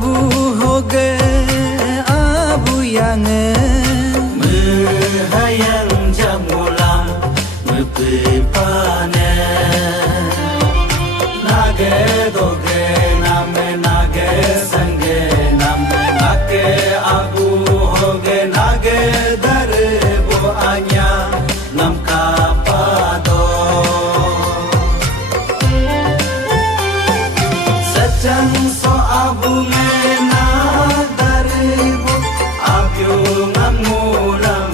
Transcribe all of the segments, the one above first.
abu hoge abu yange hayang jamulam mepipane nage doge name nage sange name nake abu hoge nage dare bo anya nam kapado sachang so abu mena dare bo abyu ngamulam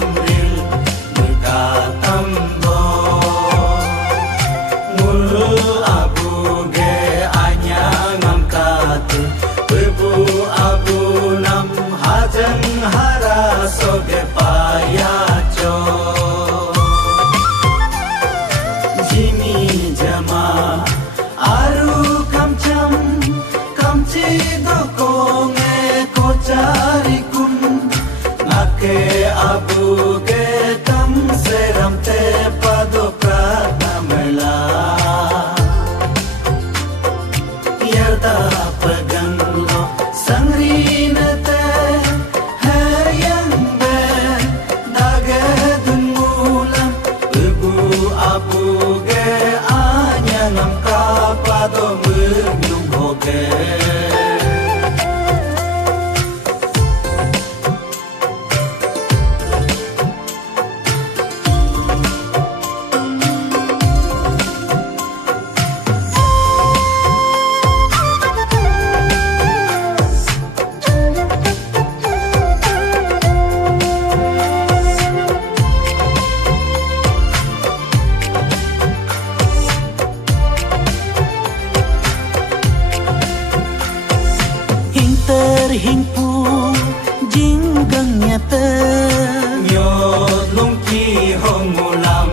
soge payacho jimi jama aru kamcham kamchi do konge kochari kun nake abu ge tam seram te pado pranamela yarda paganglo sangrina hingpu jinggang nyata nyot lung ki hong mulam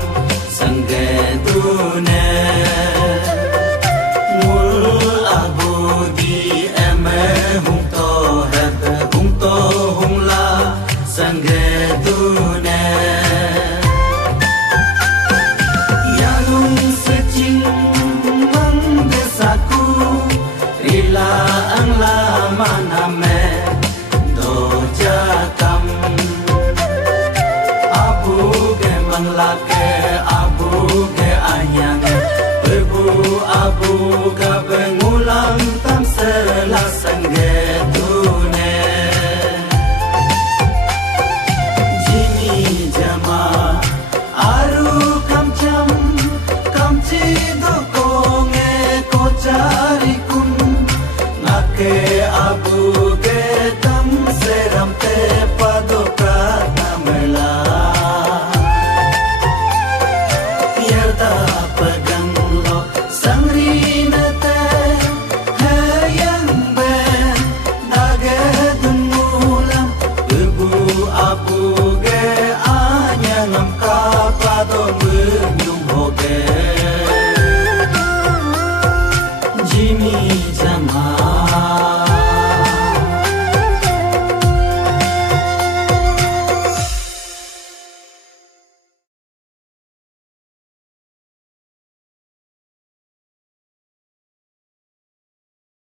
sangge dune mul abu di eme hung to hung la sangge dune yalung secing mang desaku rila ang lama name lake abu ke anyang bebu abu ka bengulang tam sela sangge tune jini jama aru kamcham kamchi do konge kochari kun nake abu ke tam seram te pado pranamela Jimmy